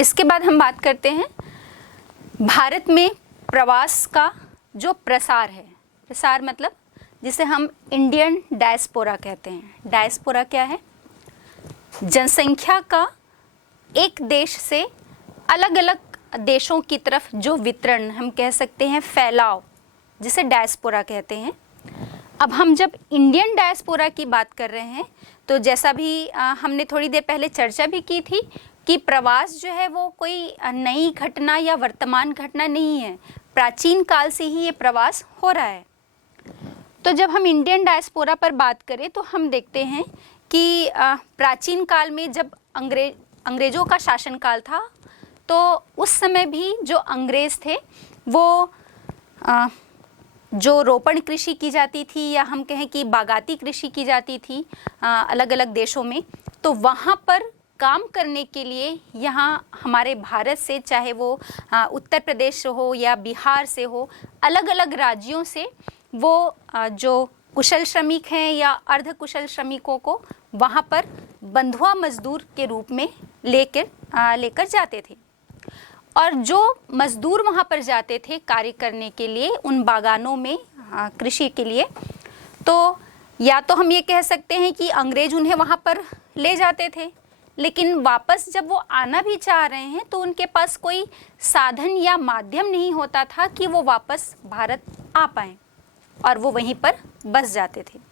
इसके बाद हम बात करते हैं भारत में प्रवास का जो प्रसार है। प्रसार मतलब जिसे हम इंडियन डायस्पोरा कहते हैं। डायस्पोरा क्या है? जनसंख्या का एक देश से अलग अलग देशों की तरफ जो वितरण, हम कह सकते हैं फैलाव, जिसे डायस्पोरा कहते हैं। अब हम जब इंडियन डायस्पोरा की बात कर रहे हैं तो जैसा भी हमने थोड़ी देर पहले चर्चा भी की थी कि प्रवास जो है वो कोई नई घटना या वर्तमान घटना नहीं है, प्राचीन काल से ही ये प्रवास हो रहा है। तो जब हम इंडियन डायस्पोरा पर बात करें तो हम देखते हैं कि प्राचीन काल में जब अंग्रेज़ों का शासनकाल था तो उस समय भी जो अंग्रेज़ थे वो जो रोपण कृषि की जाती थी या हम कहें कि बागाती कृषि की जाती थी अलग अलग देशों में, तो वहाँ पर काम करने के लिए यहाँ हमारे भारत से, चाहे वो उत्तर प्रदेश से हो या बिहार से हो, अलग अलग राज्यों से वो जो कुशल श्रमिक हैं या अर्ध कुशल श्रमिकों को वहाँ पर बंधुआ मजदूर के रूप में लेकर जाते थे। और जो मजदूर वहाँ पर जाते थे कार्य करने के लिए उन बागानों में, कृषि के लिए, तो या तो हम ये कह सकते हैं कि अंग्रेज उन्हें वहाँ पर ले जाते थे, लेकिन वापस जब वो आना भी चाह रहे हैं तो उनके पास कोई साधन या माध्यम नहीं होता था कि वो वापस भारत आ पाएँ और वो वहीं पर बस जाते थे।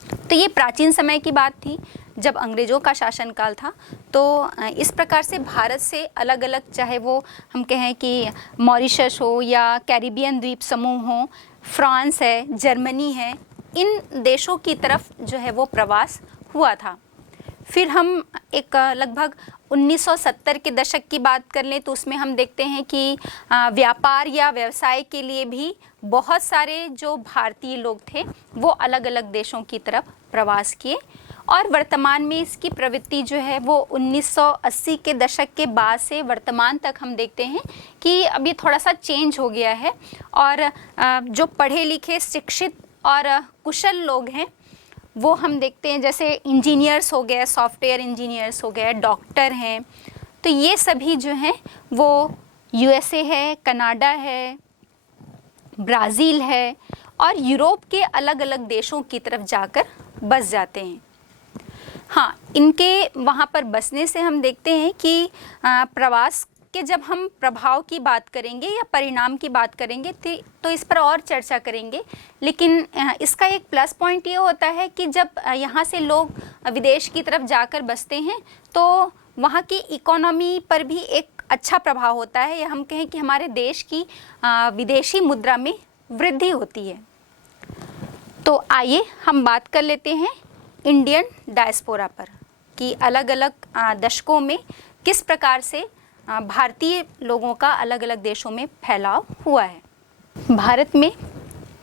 तो ये प्राचीन समय की बात थी जब अंग्रेज़ों का शासनकाल था। तो इस प्रकार से भारत से अलग अलग, चाहे वो हम कहें कि मॉरिशस हो या कैरिबियन द्वीप समूह हो, फ्रांस है, जर्मनी है, इन देशों की तरफ जो है वो प्रवास हुआ था। फिर हम एक लगभग 1970 के दशक की बात कर लें तो उसमें हम देखते हैं कि व्यापार या व्यवसाय के लिए भी बहुत सारे जो भारतीय लोग थे वो अलग अलग देशों की तरफ प्रवास किए। और वर्तमान में इसकी प्रवृत्ति जो है वो 1980 के दशक के बाद से वर्तमान तक हम देखते हैं कि अभी थोड़ा सा चेंज हो गया है। और जो पढ़े लिखे, शिक्षित और कुशल लोग हैं वो हम देखते हैं, जैसे इंजीनियर्स हो गए, सॉफ्टवेयर इंजीनियर्स हो गए, डॉक्टर हैं, तो ये सभी जो हैं वो यूएसए है, कनाडा है, ब्राज़ील है और यूरोप के अलग अलग देशों की तरफ जाकर बस जाते हैं। हाँ, इनके वहाँ पर बसने से हम देखते हैं कि प्रवास के जब हम प्रभाव की बात करेंगे या परिणाम की बात करेंगे तो इस पर और चर्चा करेंगे। लेकिन इसका एक प्लस पॉइंट ये होता है कि जब यहाँ से लोग विदेश की तरफ जाकर बसते हैं तो वहाँ की इकोनॉमी पर भी एक अच्छा प्रभाव होता है, या हम कहें कि हमारे देश की विदेशी मुद्रा में वृद्धि होती है। तो आइए हम बात कर लेते हैं इंडियन डायस्पोरा पर कि अलग अलग दशकों में किस प्रकार से भारतीय लोगों का अलग अलग देशों में फैलाव हुआ है। भारत में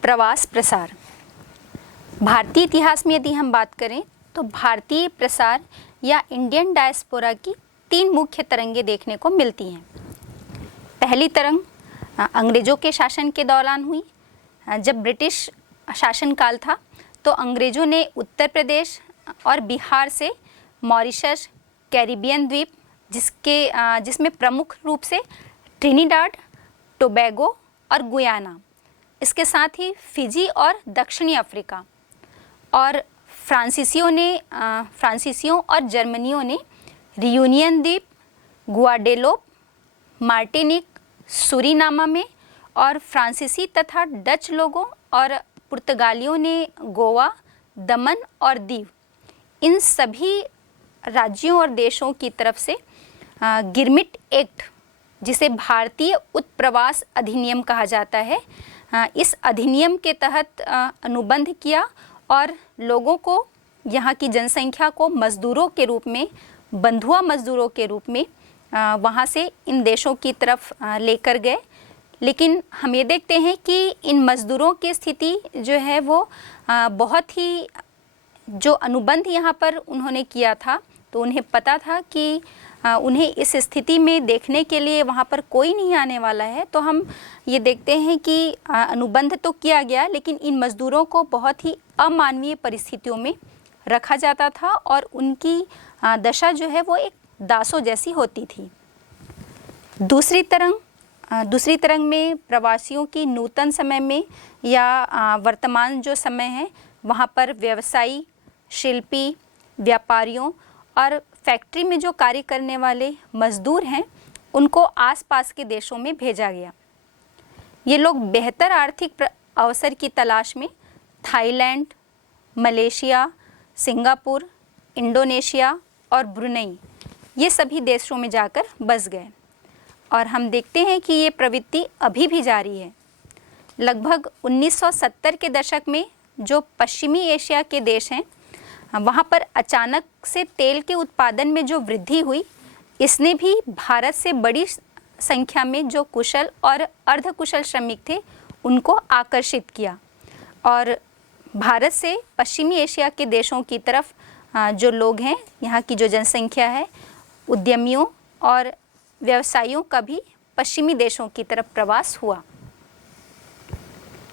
प्रवास प्रसार, भारतीय इतिहास में यदि हम बात करें तो भारतीय प्रसार या इंडियन डायस्पोरा की 3 मुख्य तरंगें देखने को मिलती हैं। पहली तरंग अंग्रेज़ों के शासन के दौरान हुई। जब ब्रिटिश शासनकाल था तो अंग्रेज़ों ने उत्तर प्रदेश और बिहार से मॉरिशस, कैरिबियन द्वीप, जिसमें प्रमुख रूप से ट्रिनिडाड, टोबैगो और गुयाना, इसके साथ ही फिजी और दक्षिणी अफ्रीका, और फ्रांसीसियों और जर्मनियों ने रियूनियन द्वीप, गुआडेलोप, मार्टिनिक, सूरीनामा में, और फ्रांसीसी तथा डच लोगों और पुर्तगालियों ने गोवा, दमन और दीव, इन सभी राज्यों और देशों की तरफ से गिरमिट एक्ट, जिसे भारतीय उत्प्रवास अधिनियम कहा जाता है, इस अधिनियम के तहत अनुबंध किया और लोगों को, यहाँ की जनसंख्या को मजदूरों के रूप में, बंधुआ मजदूरों के रूप में वहाँ से इन देशों की तरफ लेकर गए। लेकिन हम ये देखते हैं कि इन मजदूरों की स्थिति जो है वो बहुत ही, जो अनुबंध यहाँ पर उन्होंने किया था तो उन्हें पता था कि उन्हें इस स्थिति में देखने के लिए वहाँ पर कोई नहीं आने वाला है। तो हम ये देखते हैं कि अनुबंध तो किया गया, लेकिन इन मज़दूरों को बहुत ही अमानवीय परिस्थितियों में रखा जाता था और उनकी दशा जो है वो एक दासों जैसी होती थी। दूसरी तरंग में प्रवासियों की नूतन समय में या वर्तमान जो समय है वहाँ पर व्यवसायी, शिल्पी, व्यापारियों और फैक्ट्री में जो कार्य करने वाले मजदूर हैं उनको आसपास के देशों में भेजा गया। ये लोग बेहतर आर्थिक अवसर की तलाश में थाईलैंड, मलेशिया, सिंगापुर, इंडोनेशिया और ब्रुनेई ये सभी देशों में जाकर बस गए और हम देखते हैं कि ये प्रवृत्ति अभी भी जारी है। लगभग 1970 के दशक में जो पश्चिमी एशिया के देश हैं वहाँ पर अचानक से तेल के उत्पादन में जो वृद्धि हुई इसने भी भारत से बड़ी संख्या में जो कुशल और अर्धकुशल श्रमिक थे उनको आकर्षित किया और भारत से पश्चिमी एशिया के देशों की तरफ जो लोग हैं, यहाँ की जो जनसंख्या है, उद्यमियों और व्यवसायियों का भी पश्चिमी देशों की तरफ प्रवास हुआ।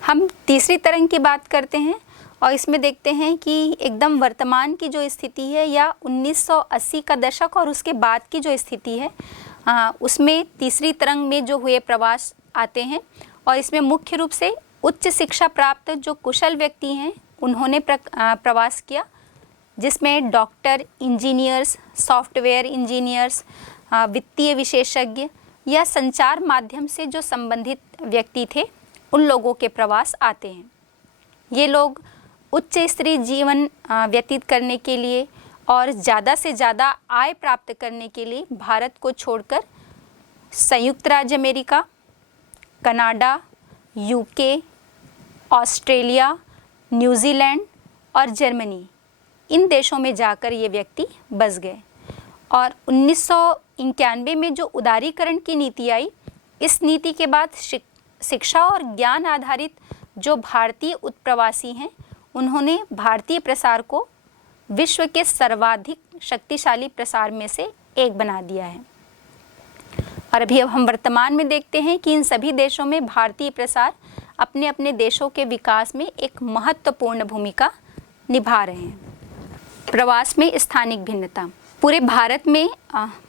हम तीसरी तरंग की बात करते हैं और इसमें देखते हैं कि एकदम वर्तमान की जो स्थिति है या 1980 का दशक और उसके बाद की जो स्थिति है उसमें तीसरी तरंग में जो हुए प्रवास आते हैं और इसमें मुख्य रूप से उच्च शिक्षा प्राप्त जो कुशल व्यक्ति हैं उन्होंने प्रवास किया, जिसमें डॉक्टर, इंजीनियर्स, सॉफ्टवेयर इंजीनियर्स, वित्तीय विशेषज्ञ या संचार माध्यम से जो संबंधित व्यक्ति थे उन लोगों के प्रवास आते हैं। ये लोग उच्च स्तरीय जीवन व्यतीत करने के लिए और ज़्यादा से ज़्यादा आय प्राप्त करने के लिए भारत को छोड़कर संयुक्त राज्य America, Canada, UK, Australia, New Zealand और जर्मनी इन देशों में जाकर ये व्यक्ति बस गए और 1991 में जो उदारीकरण की नीति आई, इस नीति के बाद शिक्षा और ज्ञान आधारित जो भारतीय उत्प्रवासी हैं उन्होंने भारतीय प्रसार को विश्व के सर्वाधिक शक्तिशाली प्रसार में से एक बना दिया है। और अभी अब हम वर्तमान में देखते हैं कि इन सभी देशों में भारतीय प्रसार अपने अपने देशों के विकास में एक महत्वपूर्ण भूमिका निभा रहे हैं। प्रवास में स्थानिक भिन्नता। पूरे भारत में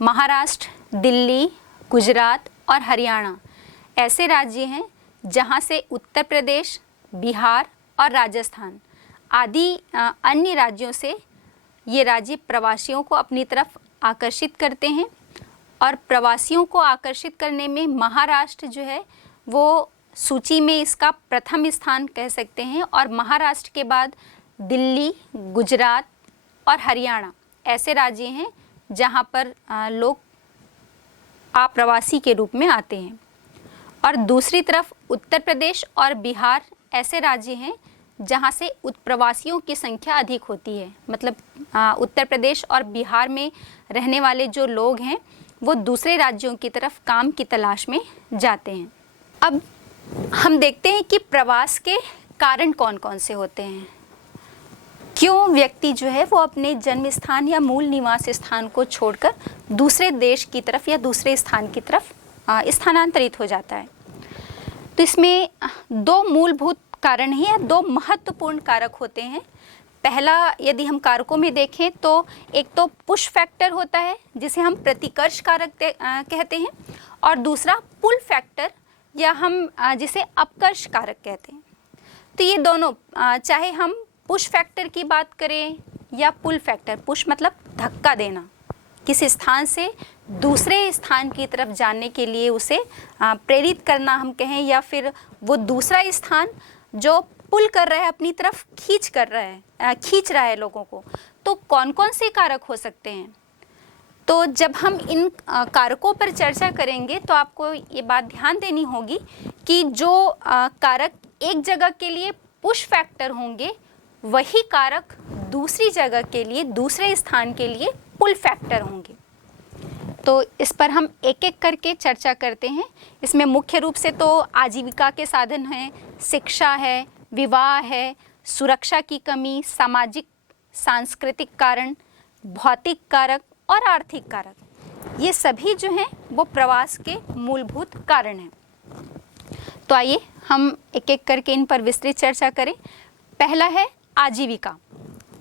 महाराष्ट्र, दिल्ली, गुजरात और हरियाणा ऐसे राज्य हैं जहां से उत्तर प्रदेश, बिहार और राजस्थान आदि अन्य राज्यों से ये राज्य प्रवासियों को अपनी तरफ आकर्षित करते हैं और प्रवासियों को आकर्षित करने में महाराष्ट्र जो है वो सूची में इसका प्रथम स्थान कह सकते हैं और महाराष्ट्र के बाद दिल्ली, गुजरात और हरियाणा ऐसे राज्य हैं जहां पर लोग अप्रवासी के रूप में आते हैं। और दूसरी तरफ उत्तर प्रदेश और बिहार ऐसे राज्य हैं जहां से उत्प्रवासियों की संख्या अधिक होती है। मतलब उत्तर प्रदेश और बिहार में रहने वाले जो लोग हैं वो दूसरे राज्यों की तरफ काम की तलाश में जाते हैं। अब हम देखते हैं कि प्रवास के कारण कौन कौन से होते हैं। क्यों व्यक्ति जो है वो अपने जन्म स्थान या मूल निवास स्थान को छोड़कर दूसरे देश की तरफ या दूसरे स्थान की तरफ स्थानांतरित हो जाता है। तो इसमें दो मूलभूत कारण ही है, दो महत्वपूर्ण कारक होते हैं। पहला यदि हम कारकों में देखें तो एक तो पुश फैक्टर होता है जिसे हम प्रतिकर्ष कारक कहते हैं और दूसरा पुल फैक्टर या हम जिसे अपकर्ष कारक कहते हैं। तो ये दोनों चाहे हम पुश फैक्टर की बात करें या पुल फैक्टर, पुश मतलब धक्का देना, किसी स्थान से दूसरे स्थान की तरफ जाने के लिए उसे प्रेरित करना हम कहें, या फिर वो दूसरा स्थान जो पुल कर रहा है अपनी तरफ खींच रहा है लोगों को। तो कौन कौन से कारक हो सकते हैं? तो जब हम इन कारकों पर चर्चा करेंगे तो आपको ये बात ध्यान देनी होगी कि जो कारक एक जगह के लिए पुश फैक्टर होंगे वही कारक दूसरी जगह के लिए, दूसरे स्थान के लिए पुल फैक्टर होंगे। तो इस पर हम एक एक करके चर्चा करते हैं। इसमें मुख्य रूप से तो आजीविका के साधन हैं, शिक्षा है, विवाह है, सुरक्षा की कमी, सामाजिक सांस्कृतिक कारण, भौतिक कारक और आर्थिक कारक, ये सभी जो हैं वो प्रवास के मूलभूत कारण हैं। तो आइए हम एक एक करके इन पर विस्तृत चर्चा करें। पहला है आजीविका,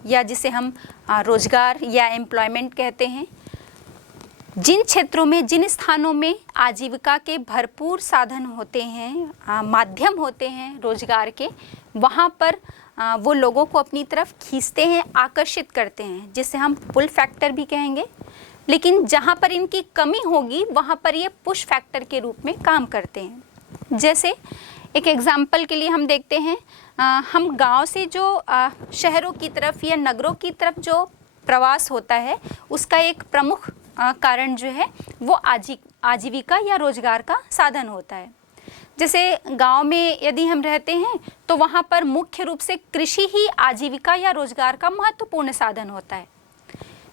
या जिसे हम रोजगार या एम्प्लॉयमेंट कहते हैं। जिन क्षेत्रों में, जिन स्थानों में आजीविका के भरपूर साधन होते हैं, माध्यम होते हैं रोजगार के, वहाँ पर वो लोगों को अपनी तरफ खींचते हैं, आकर्षित करते हैं, जिसे हम पुल फैक्टर भी कहेंगे। लेकिन जहाँ पर इनकी कमी होगी वहाँ पर ये पुश फैक्टर के रूप में काम करते हैं। जैसे एक एग्जाम्पल के लिए हम देखते हैं, हम गांव से जो शहरों की तरफ या नगरों की तरफ जो प्रवास होता है, उसका एक प्रमुख कारण जो है वो आजीविका या रोजगार का साधन होता है। जैसे गांव में यदि हम रहते हैं तो वहाँ पर मुख्य रूप से कृषि ही आजीविका या रोजगार का महत्वपूर्ण साधन होता है।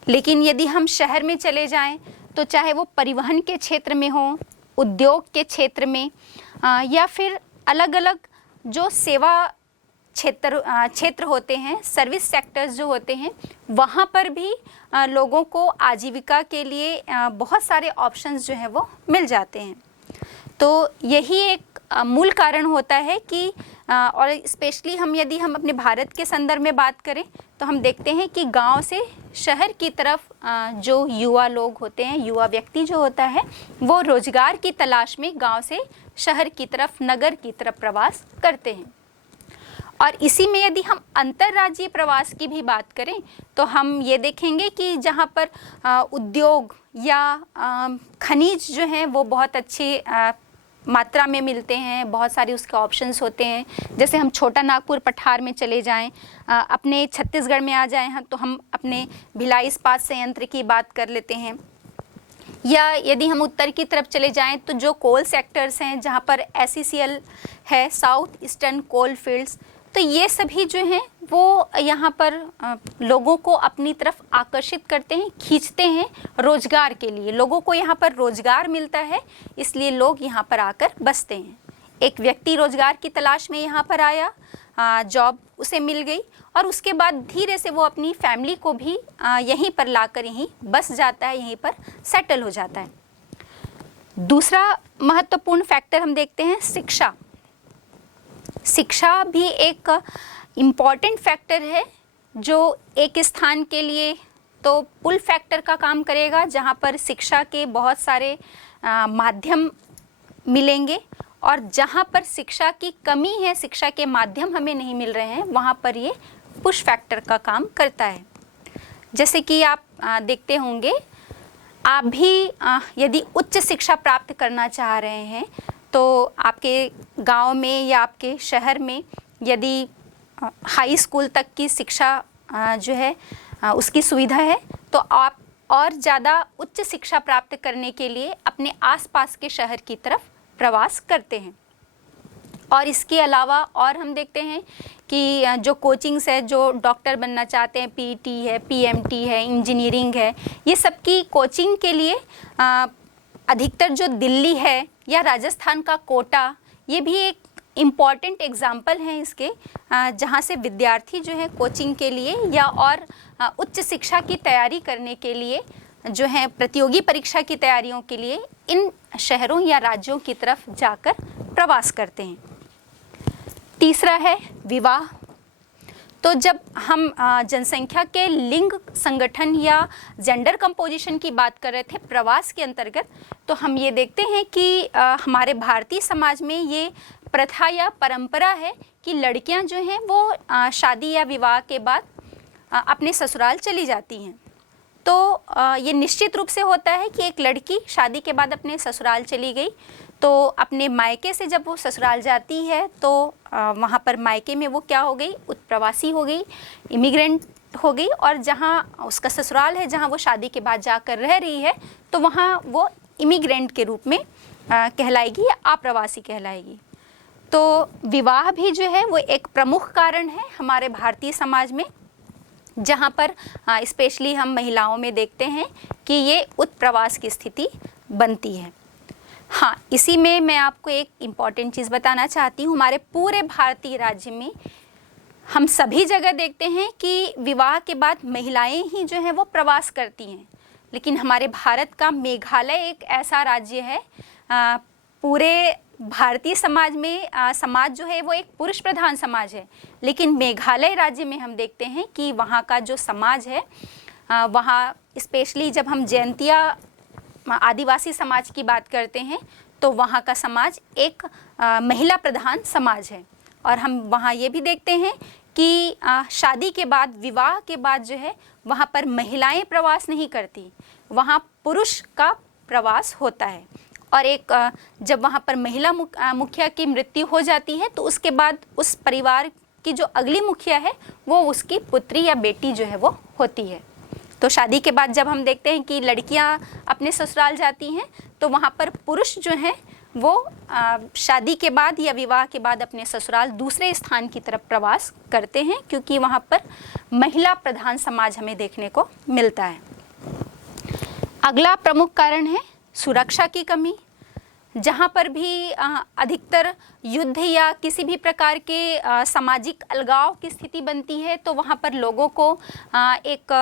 लेकिन यदि हम शहर में चले जाएं तो चाहे वो परिवहन के क्षेत्र में हो, उद्योग के क्षेत्र में, या फिर अलग अलग जो सेवा क्षेत्र होते हैं, सर्विस सेक्टर्स जो होते हैं, वहाँ पर भी लोगों को आजीविका के लिए बहुत सारे ऑप्शंस जो हैं वो मिल जाते हैं। तो यही एक मूल कारण होता है कि और स्पेशली यदि हम अपने भारत के संदर्भ में बात करें तो हम देखते हैं कि गांव से शहर की तरफ जो युवा लोग होते हैं, युवा व्यक्ति जो होता है, वो रोजगार की तलाश में गांव से शहर की तरफ, नगर की तरफ प्रवास करते हैं। और इसी में यदि हम अंतर्राज्यीय प्रवास की भी बात करें तो हम ये देखेंगे कि जहाँ पर उद्योग या खनिज जो हैं वो बहुत अच्छे मात्रा में मिलते हैं, बहुत सारे उसके ऑप्शंस होते हैं। जैसे हम छोटा नागपुर पठार में चले जाएं, अपने छत्तीसगढ़ में आ जाएं हम तो हम अपने भिलाई इस्पात संयंत्र की बात कर लेते हैं। या यदि हम उत्तर की तरफ चले जाएं तो जो कोल सेक्टर्स हैं, जहाँ पर SECL है, साउथ ईस्टर्न कोल फील्ड्स, तो ये सभी जो हैं वो यहाँ पर लोगों को अपनी तरफ आकर्षित करते हैं, खींचते हैं रोजगार के लिए। लोगों को यहाँ पर रोजगार मिलता है, इसलिए लोग यहाँ पर आकर बसते हैं। एक व्यक्ति रोजगार की तलाश में यहाँ पर आया, जॉब उसे मिल गई और उसके बाद धीरे से वो अपनी फैमिली को भी यहीं पर लाकर यहीं बस जाता है, यहीं पर सेटल हो जाता है। दूसरा महत्वपूर्ण फैक्टर हम देखते हैं शिक्षा। शिक्षा भी एक इम्पॉर्टेंट फैक्टर है जो एक स्थान के लिए तो पुल फैक्टर का काम करेगा, जहाँ पर शिक्षा के बहुत सारे माध्यम मिलेंगे, और जहाँ पर शिक्षा की कमी है, शिक्षा के माध्यम हमें नहीं मिल रहे हैं, वहाँ पर ये पुश फैक्टर का काम करता है। जैसे कि आप देखते होंगे, आप भी यदि उच्च शिक्षा प्राप्त करना चाह रहे हैं तो आपके गांव में या आपके शहर में यदि हाई स्कूल तक की शिक्षा जो है उसकी सुविधा है, तो आप और ज़्यादा उच्च शिक्षा प्राप्त करने के लिए अपने आसपास के शहर की तरफ प्रवास करते हैं। और इसके अलावा और हम देखते हैं कि जो कोचिंग्स है, जो डॉक्टर बनना चाहते हैं, PET है, PMT है, इंजीनियरिंग है, ये सब की कोचिंग के लिए अधिकतर जो दिल्ली है या राजस्थान का कोटा, ये भी एक इम्पॉर्टेंट एग्जाम्पल हैं इसके, जहाँ से विद्यार्थी जो है कोचिंग के लिए या और उच्च शिक्षा की तैयारी करने के लिए, जो है प्रतियोगी परीक्षा की तैयारियों के लिए इन शहरों या राज्यों की तरफ जाकर प्रवास करते हैं। तीसरा है विवाह। तो जब हम जनसंख्या के लिंग संगठन या जेंडर कंपोजिशन की बात कर रहे थे प्रवास के अंतर्गत, तो हम ये देखते हैं कि हमारे भारतीय समाज में ये प्रथा या परंपरा है कि लड़कियां जो हैं वो शादी या विवाह के बाद अपने ससुराल चली जाती हैं। तो ये निश्चित रूप से होता है कि एक लड़की शादी के बाद अपने ससुराल चली गई तो अपने मायके से जब वो ससुराल जाती है तो वहाँ पर मायके में वो क्या हो गई, उत्प्रवासी हो गई, इमिग्रेंट हो गई, और जहाँ उसका ससुराल है, जहाँ वो शादी के बाद जाकर रह रही है, तो वहाँ वो इमिग्रेंट के रूप में कहलाएगी या अप्रवासी कहलाएगी। तो विवाह भी जो है वो एक प्रमुख कारण है हमारे भारतीय समाज में, जहाँ पर स्पेशली हम महिलाओं में देखते हैं कि ये उत्प्रवास की स्थिति बनती है। हाँ, इसी में मैं आपको एक इम्पॉर्टेंट चीज़ बताना चाहती हूँ। हमारे पूरे भारतीय राज्य में हम सभी जगह देखते हैं कि विवाह के बाद महिलाएं ही जो हैं वो प्रवास करती हैं, लेकिन हमारे भारत का मेघालय एक ऐसा राज्य है, पूरे भारतीय समाज में समाज जो है वो एक पुरुष प्रधान समाज है, लेकिन मेघालय राज्य में हम देखते हैं कि वहाँ का जो समाज है, वहाँ स्पेशली जब हम जयंतिया आदिवासी समाज की बात करते हैं तो वहाँ का समाज एक महिला प्रधान समाज है। और हम वहाँ ये भी देखते हैं कि शादी के बाद, विवाह के बाद जो है वहाँ पर महिलाएं प्रवास नहीं करती, वहाँ पुरुष का प्रवास होता है। और एक जब वहाँ पर महिला मुखिया की मृत्यु हो जाती है तो उसके बाद उस परिवार की जो अगली मुखिया है वो उसकी पुत्री या बेटी जो है वो होती है। तो शादी के बाद जब हम देखते हैं कि लड़कियां अपने ससुराल जाती हैं तो वहाँ पर पुरुष जो हैं वो शादी के बाद या विवाह के बाद अपने ससुराल दूसरे स्थान की तरफ प्रवास करते हैं, क्योंकि वहाँ पर महिला प्रधान समाज हमें देखने को मिलता है। अगला प्रमुख कारण है सुरक्षा की कमी। जहाँ पर भी अधिकतर युद्ध या किसी भी प्रकार के सामाजिक अलगाव की स्थिति बनती है तो वहाँ पर लोगों को एक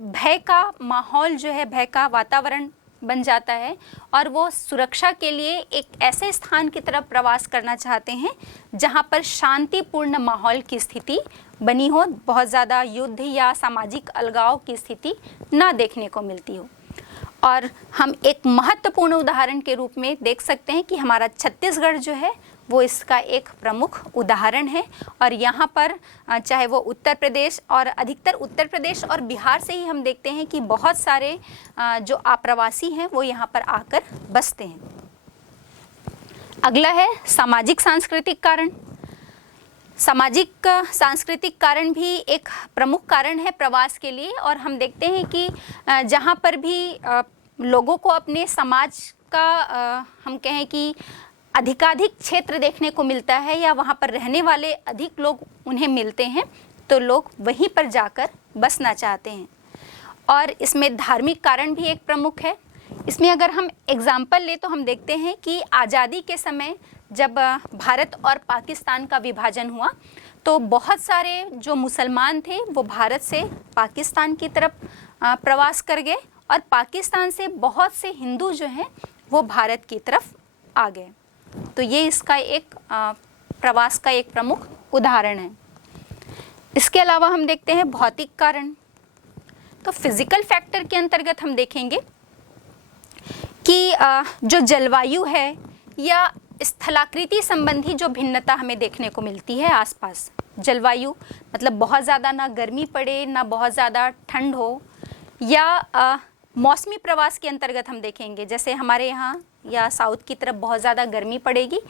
भय का माहौल जो है, भय का वातावरण बन जाता है और वो सुरक्षा के लिए एक ऐसे स्थान की तरफ प्रवास करना चाहते हैं जहाँ पर शांतिपूर्ण माहौल की स्थिति बनी हो, बहुत ज़्यादा युद्ध या सामाजिक अलगाव की स्थिति ना देखने को मिलती हो। और हम एक महत्वपूर्ण उदाहरण के रूप में देख सकते हैं कि हमारा छत्तीसगढ़ जो है वो इसका एक प्रमुख उदाहरण है। और यहाँ पर चाहे वो उत्तर प्रदेश, और अधिकतर उत्तर प्रदेश और बिहार से ही हम देखते हैं कि बहुत सारे जो आप्रवासी हैं वो यहाँ पर आकर बसते हैं। अगला है सामाजिक सांस्कृतिक कारण। सामाजिक सांस्कृतिक कारण भी एक प्रमुख कारण है प्रवास के लिए। और हम देखते हैं कि जहाँ पर भी लोगों को अपने समाज का हम कहें कि अधिकाधिक क्षेत्र देखने को मिलता है या वहाँ पर रहने वाले अधिक लोग उन्हें मिलते हैं तो लोग वहीं पर जाकर बसना चाहते हैं। और इसमें धार्मिक कारण भी एक प्रमुख है। इसमें अगर हम एग्जाम्पल ले तो हम देखते हैं कि आज़ादी के समय जब भारत और पाकिस्तान का विभाजन हुआ तो बहुत सारे जो मुसलमान थे वो भारत से पाकिस्तान की तरफ प्रवास कर गए और पाकिस्तान से बहुत से हिंदू जो हैं वो भारत की तरफ आ गए। तो ये इसका एक प्रवास का एक प्रमुख उदाहरण है। इसके अलावा हम देखते हैं भौतिक कारण। तो फिजिकल फैक्टर के अंतर्गत हम देखेंगे कि जो जलवायु है या स्थलाकृति संबंधी जो भिन्नता हमें देखने को मिलती है आसपास। जलवायु मतलब बहुत ज़्यादा ना गर्मी पड़े ना बहुत ज़्यादा ठंड हो, या मौसमी प्रवास के अंतर्गत हम देखेंगे जैसे हमारे यहाँ या साउथ की तरफ बहुत ज़्यादा गर्मी पड़ेगी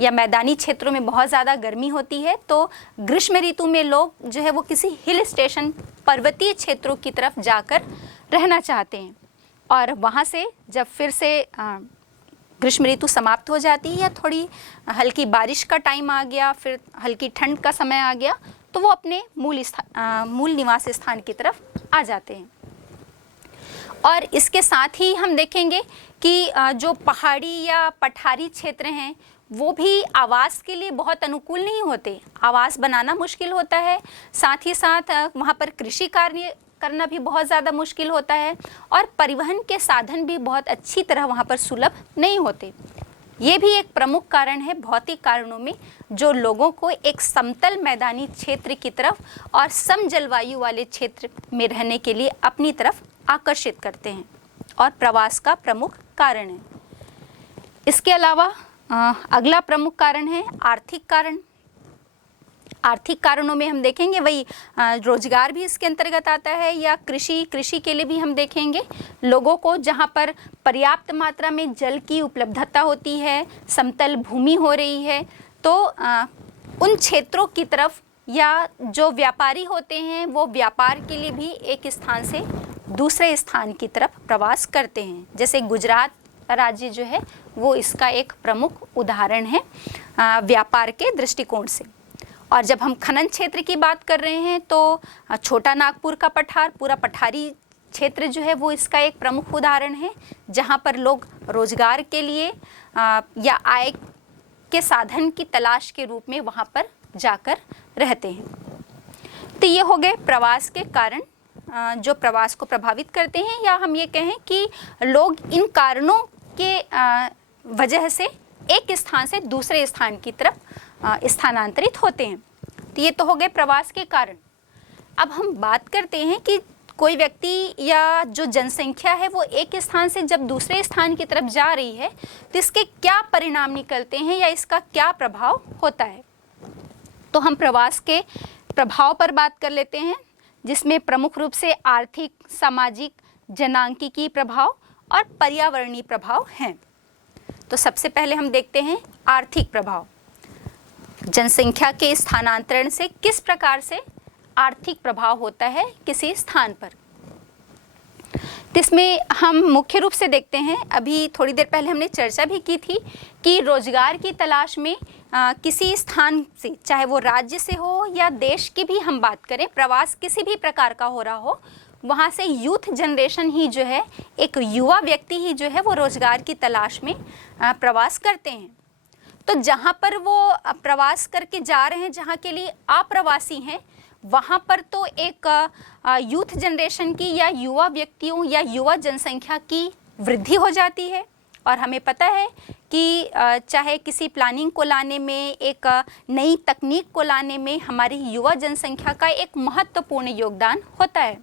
या मैदानी क्षेत्रों में बहुत ज़्यादा गर्मी होती है तो ग्रीष्म ऋतु में लोग जो है वो किसी हिल स्टेशन, पर्वतीय क्षेत्रों की तरफ जाकर रहना चाहते हैं। और वहाँ से जब फिर से ग्रीष्म ऋतु समाप्त हो जाती है या थोड़ी हल्की बारिश का टाइम आ गया, फिर हल्की ठंड का समय आ गया तो वो अपने मूल निवास स्थान की तरफ आ जाते हैं। और इसके साथ ही हम देखेंगे कि जो पहाड़ी या पठारी क्षेत्र हैं वो भी आवास के लिए बहुत अनुकूल नहीं होते, आवास बनाना मुश्किल होता है। साथ ही साथ वहाँ पर कृषि कार्य करना भी बहुत ज़्यादा मुश्किल होता है और परिवहन के साधन भी बहुत अच्छी तरह वहाँ पर सुलभ नहीं होते। ये भी एक प्रमुख कारण है भौतिक कारणों में जो लोगों को एक समतल मैदानी क्षेत्र की तरफ और सम जलवायु वाले क्षेत्र में रहने के लिए अपनी तरफ आकर्षित करते हैं और प्रवास का प्रमुख कारण है। इसके अलावा अगला प्रमुख कारण है आर्थिक कारण। आर्थिक कारणों में हम देखेंगे वही रोजगार भी इसके अंतर्गत आता है या कृषि के लिए भी हम देखेंगे लोगों को जहाँ पर पर्याप्त मात्रा में जल की उपलब्धता होती है, समतल भूमि हो रही है तो उन क्षेत्रों की तरफ या जो व्यापारी होते हैं वो व्यापार के लिए भी एक स्थान से दूसरे स्थान की तरफ प्रवास करते हैं। जैसे गुजरात राज्य जो है वो इसका एक प्रमुख उदाहरण है व्यापार के दृष्टिकोण से। और जब हम खनन क्षेत्र की बात कर रहे हैं तो छोटा नागपुर का पठार, पूरा पठारी क्षेत्र जो है वो इसका एक प्रमुख उदाहरण है जहाँ पर लोग रोजगार के लिए या आय के साधन की तलाश के रूप में वहाँ पर जाकर रहते हैं। तो ये हो गए प्रवास के कारण जो प्रवास को प्रभावित करते हैं, या हम ये कहें कि लोग इन कारणों के वजह से एक स्थान से दूसरे स्थान की तरफ स्थानांतरित होते हैं। तो ये तो हो गए प्रवास के कारण। अब हम बात करते हैं कि कोई व्यक्ति या जो जनसंख्या है वो एक स्थान से जब दूसरे स्थान की तरफ जा रही है तो इसके क्या परिणाम निकलते हैं या इसका क्या प्रभाव होता है। तो हम प्रवास के प्रभाव पर बात कर लेते हैं, जिसमें प्रमुख रूप से आर्थिक, सामाजिक, जनांकीय प्रभाव और पर्यावरणीय प्रभाव हैं। तो सबसे पहले हम देखते हैं आर्थिक प्रभाव। जनसंख्या के स्थानांतरण से किस प्रकार से आर्थिक प्रभाव होता है किसी स्थान पर। तो इसमें हम मुख्य रूप से देखते हैं, अभी थोड़ी देर पहले हमने चर्चा भी की थी कि रोजगार की तलाश में किसी स्थान से, चाहे वो राज्य से हो या देश की भी हम बात करें, प्रवास किसी भी प्रकार का हो रहा हो, वहाँ से यूथ जनरेशन ही जो है, एक युवा व्यक्ति ही जो है वो रोजगार की तलाश में प्रवास करते हैं। तो जहाँ पर वो प्रवास करके जा रहे हैं, जहाँ के लिए अप्रवासी हैं, वहाँ पर तो एक यूथ जनरेशन की या युवा व्यक्तियों या युवा जनसंख्या की वृद्धि हो जाती है। और हमें पता है कि चाहे किसी प्लानिंग को लाने में, एक नई तकनीक को लाने में हमारी युवा जनसंख्या का एक महत्वपूर्ण योगदान होता है।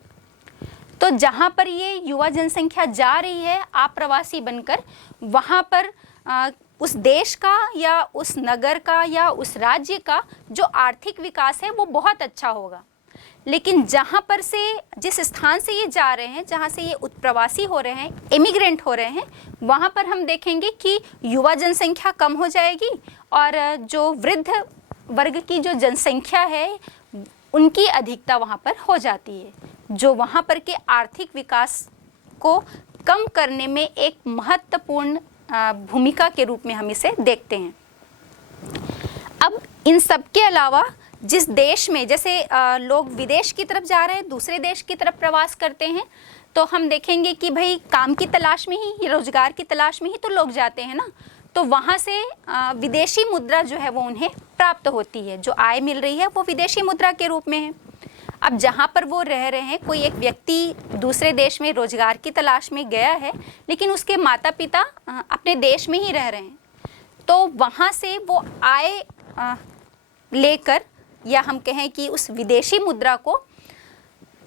तो जहाँ पर ये युवा जनसंख्या जा रही है अप्रवासी बनकर, वहाँ पर उस देश का या उस नगर का या उस राज्य का जो आर्थिक विकास है वो बहुत अच्छा होगा। लेकिन जहाँ पर से, जिस स्थान से ये जा रहे हैं, जहाँ से ये उत्प्रवासी हो रहे हैं, इमिग्रेंट हो रहे हैं, वहाँ पर हम देखेंगे कि युवा जनसंख्या कम हो जाएगी और जो वृद्ध वर्ग की जो जनसंख्या है उनकी अधिकता वहाँ पर हो जाती है, जो वहाँ पर के आर्थिक विकास को कम करने में एक महत्वपूर्ण भूमिका के रूप में हम इसे देखते हैं। अब इन सब के अलावा जिस देश में, जैसे लोग विदेश की तरफ जा रहे हैं, दूसरे देश की तरफ प्रवास करते हैं, तो हम देखेंगे कि भाई काम की तलाश में ही, रोजगार की तलाश में ही तो लोग जाते हैं ना। तो वहाँ से विदेशी मुद्रा जो है वो उन्हें प्राप्त होती है, जो आय मिल रही है वो विदेशी मुद्रा के रूप में है। अब जहाँ पर वो रह रहे हैं, कोई एक व्यक्ति दूसरे देश में रोजगार की तलाश में गया है, लेकिन उसके माता पिता अपने देश में ही रह रहे हैं, तो वहाँ से वो आय लेकर, या हम कहें कि उस विदेशी मुद्रा को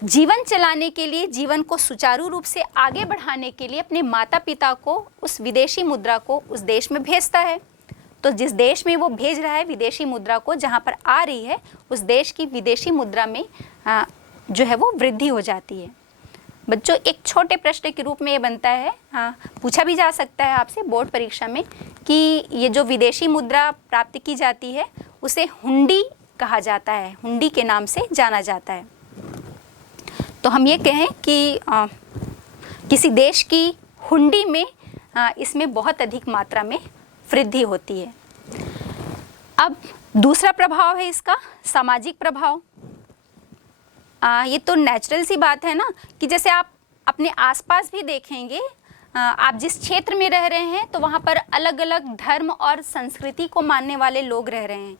जीवन चलाने के लिए, जीवन को सुचारू रूप से आगे बढ़ाने के लिए अपने माता पिता को उस विदेशी मुद्रा को उस देश में भेजता है। तो जिस देश में वो भेज रहा है विदेशी मुद्रा को, जहाँ पर आ रही है, उस देश की विदेशी मुद्रा में जो है वो वृद्धि हो जाती है। बच्चों, एक छोटे प्रश्न के रूप में ये बनता है, पूछा भी जा सकता है आपसे बोर्ड परीक्षा में, कि ये जो विदेशी मुद्रा प्राप्त की जाती है उसे हुंडी कहा जाता है, हुंडी के नाम से जाना जाता है। तो हम ये कहें कि किसी देश की हुंडी में इसमें बहुत अधिक मात्रा में वृद्धि होती है। अब दूसरा प्रभाव है इसका सामाजिक प्रभाव। ये तो नेचुरल सी बात है ना, कि जैसे आप अपने आसपास भी देखेंगे, आप जिस क्षेत्र में रह रहे हैं तो वहाँ पर अलग अलग धर्म और संस्कृति को मानने वाले लोग रह रहे हैं।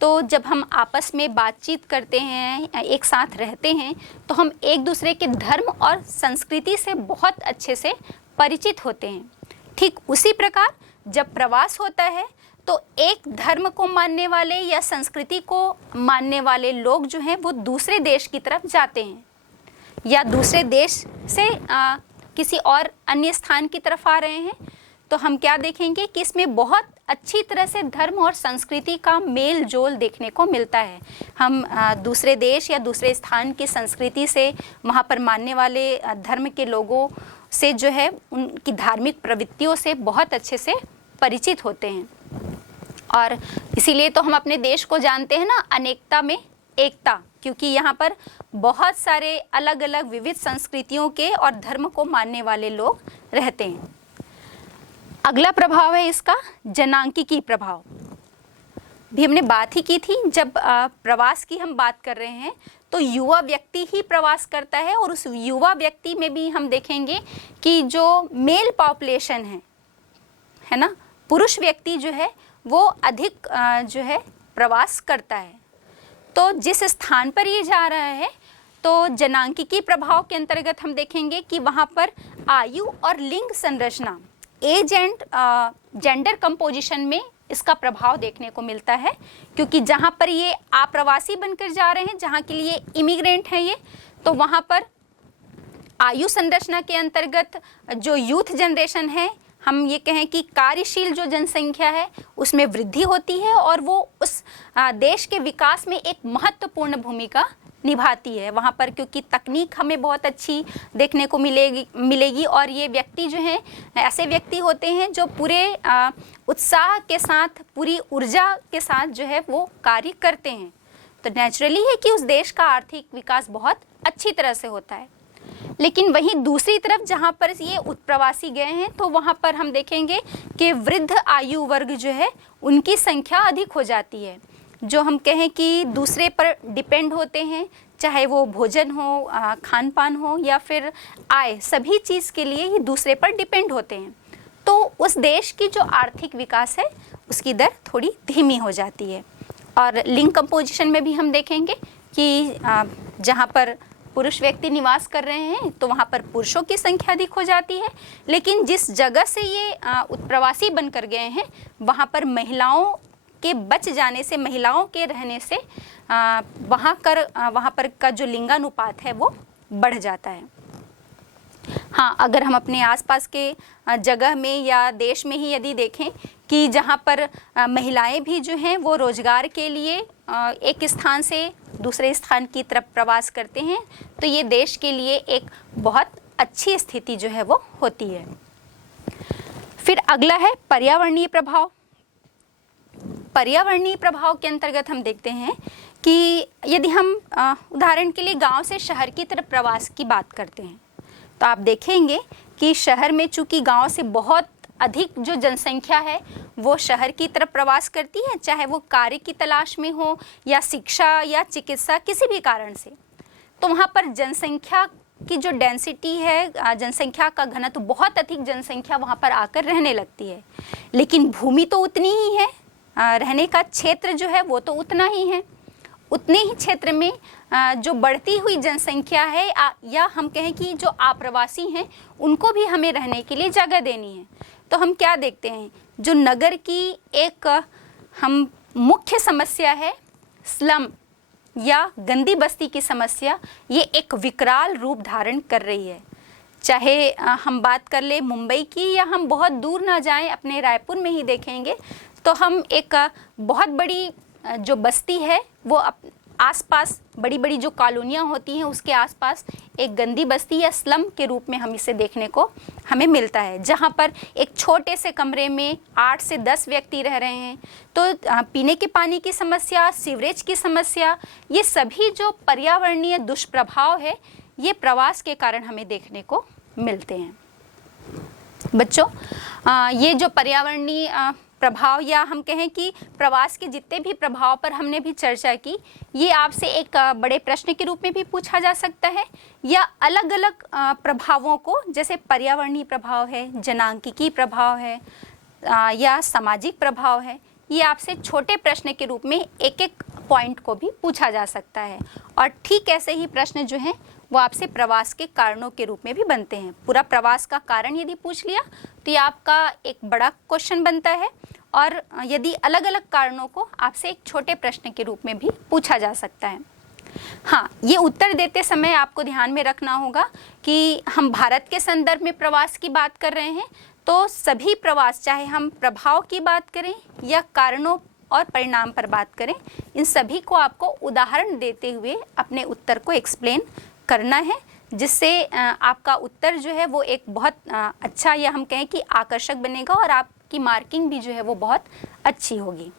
तो जब हम आपस में बातचीत करते हैं, एक साथ रहते हैं, तो हम एक दूसरे के धर्म और संस्कृति से बहुत अच्छे से परिचित होते हैं। ठीक उसी प्रकार जब प्रवास होता है तो एक धर्म को मानने वाले या संस्कृति को मानने वाले लोग जो हैं वो दूसरे देश की तरफ जाते हैं, या दूसरे देश से किसी और अन्य स्थान की तरफ आ रहे हैं, तो हम क्या देखेंगे कि इसमें बहुत अच्छी तरह से धर्म और संस्कृति का मेल जोल देखने को मिलता है। हम दूसरे देश या दूसरे स्थान की संस्कृति से, वहाँ पर मानने वाले धर्म के लोगों से जो है, उनकी धार्मिक प्रवृत्तियों से बहुत अच्छे से परिचित होते हैं। और इसीलिए तो हम अपने देश को जानते हैं ना, अनेकता में एकता, क्योंकि यहाँ पर बहुत सारे अलग अलग विविध संस्कृतियों के और धर्म को मानने वाले लोग रहते हैं। अगला प्रभाव है इसका जनांकीय प्रभाव। भी हमने बात ही की थी, जब प्रवास की हम बात कर रहे हैं तो युवा व्यक्ति ही प्रवास करता है, और उस युवा व्यक्ति में भी हम देखेंगे कि जो मेल पॉपुलेशन है ना, पुरुष व्यक्ति जो है वो अधिक जो है प्रवास करता है। तो जिस स्थान पर ये जा रहा है, तो जनांकीय प्रभाव के अंतर्गत हम देखेंगे कि वहाँ पर आयु और लिंग संरचना, एज एंड जेंडर कंपोजिशन में इसका प्रभाव देखने को मिलता है। क्योंकि जहाँ पर ये अप्रवासी बनकर जा रहे हैं, जहाँ के लिए इमिग्रेंट हैं ये, तो वहाँ पर आयु संरचना के अंतर्गत जो यूथ जनरेशन है, हम ये कहें कि कार्यशील जो जनसंख्या है उसमें वृद्धि होती है और वो उस देश के विकास में एक महत्वपूर्ण भूमिका निभाती है वहाँ पर, क्योंकि तकनीक हमें बहुत अच्छी देखने को मिलेगी और ये व्यक्ति जो हैं ऐसे व्यक्ति होते हैं जो पूरे उत्साह के साथ, पूरी ऊर्जा के साथ जो है वो कार्य करते हैं। तो नेचुरली है कि उस देश का आर्थिक विकास बहुत अच्छी तरह से होता है। लेकिन वहीं दूसरी तरफ जहाँ पर ये प्रवासी गए हैं तो वहाँ पर हम देखेंगे कि वृद्ध आयु वर्ग जो है उनकी संख्या अधिक हो जाती है, जो हम कहें कि दूसरे पर डिपेंड होते हैं, चाहे वो भोजन हो, खान पान हो या फिर आय, सभी चीज़ के लिए ही दूसरे पर डिपेंड होते हैं। तो उस देश की जो आर्थिक विकास है उसकी दर थोड़ी धीमी हो जाती है। और लिंग कंपोजिशन में भी हम देखेंगे कि जहाँ पर पुरुष व्यक्ति निवास कर रहे हैं तो वहाँ पर पुरुषों की संख्या अधिक हो जाती है, लेकिन जिस जगह से ये प्रवासी बनकर गए हैं वहाँ पर महिलाओं के बच जाने से, महिलाओं के रहने से वहाँ पर का जो लिंगानुपात है वो बढ़ जाता है। हाँ, अगर हम अपने आसपास के जगह में या देश में ही यदि देखें कि जहाँ पर महिलाएं भी जो हैं वो रोजगार के लिए एक स्थान से दूसरे स्थान की तरफ प्रवास करते हैं, तो ये देश के लिए एक बहुत अच्छी स्थिति जो है वो होती है। फिर अगला है पर्यावरणीय प्रभाव। पर्यावरणीय प्रभाव के अंतर्गत हम देखते हैं कि यदि हम उदाहरण के लिए गांव से शहर की तरफ प्रवास की बात करते हैं तो आप देखेंगे कि शहर में चूंकि गांव से बहुत अधिक जो जनसंख्या है वो शहर की तरफ प्रवास करती है, चाहे वो कार्य की तलाश में हो या शिक्षा या चिकित्सा, किसी भी कारण से। तो वहाँ पर जनसंख्या की जो डेंसिटी है, जनसंख्या का घनत्व, बहुत अधिक जनसंख्या वहाँ पर आकर रहने लगती है, लेकिन भूमि तो उतनी ही है, रहने का क्षेत्र जो है वो तो उतना ही है। उतने ही क्षेत्र में जो बढ़ती हुई जनसंख्या है या हम कहें कि जो आप्रवासी हैं उनको भी हमें रहने के लिए जगह देनी है। तो हम क्या देखते हैं, जो नगर की एक हम मुख्य समस्या है स्लम या गंदी बस्ती की समस्या, ये एक विकराल रूप धारण कर रही है। चाहे हम बात कर ले मुंबई की या हम बहुत दूर ना जाएं, अपने रायपुर में ही देखेंगे तो हम एक बहुत बड़ी जो बस्ती है वो आसपास बड़ी बड़ी जो कॉलोनियाँ होती हैं उसके आसपास एक गंदी बस्ती या स्लम के रूप में हम इसे देखने को हमें मिलता है, जहाँ पर एक छोटे से कमरे में 8 से 10 व्यक्ति रह रहे हैं। तो पीने के पानी की समस्या, सीवरेज की समस्या, ये सभी जो पर्यावरणीय दुष्प्रभाव है ये प्रवास के कारण हमें देखने को मिलते हैं। बच्चों, ये जो पर्यावरणीय प्रभाव या हम कहें कि प्रवास के जितने भी प्रभाव पर हमने भी चर्चा की, ये आपसे एक बड़े प्रश्न के रूप में भी पूछा जा सकता है या अलग अलग प्रभावों को, जैसे पर्यावरणीय प्रभाव है, जनांकिकी प्रभाव है या सामाजिक प्रभाव है, ये आपसे छोटे प्रश्न के रूप में एक एक पॉइंट को भी पूछा जा सकता है। और ठीक ऐसे ही प्रश्न जो हैं वो आपसे प्रवास के कारणों के रूप में भी बनते हैं। पूरा प्रवास का कारण यदि पूछ लिया तो ये आपका एक बड़ा क्वेश्चन बनता है, और यदि अलग अलग कारणों को आपसे एक छोटे प्रश्न के रूप में भी पूछा जा सकता है। हाँ, ये उत्तर देते समय आपको ध्यान में रखना होगा कि हम भारत के संदर्भ में प्रवास की बात कर रहे हैं, तो सभी प्रवास, चाहे हम प्रभाव की बात करें या कारणों और परिणाम पर बात करें, इन सभी को आपको उदाहरण देते हुए अपने उत्तर को एक्सप्लेन करना है, जिससे आपका उत्तर जो है वो एक बहुत अच्छा या हम कहें कि आकर्षक बनेगा और आपकी मार्किंग भी जो है वो बहुत अच्छी होगी।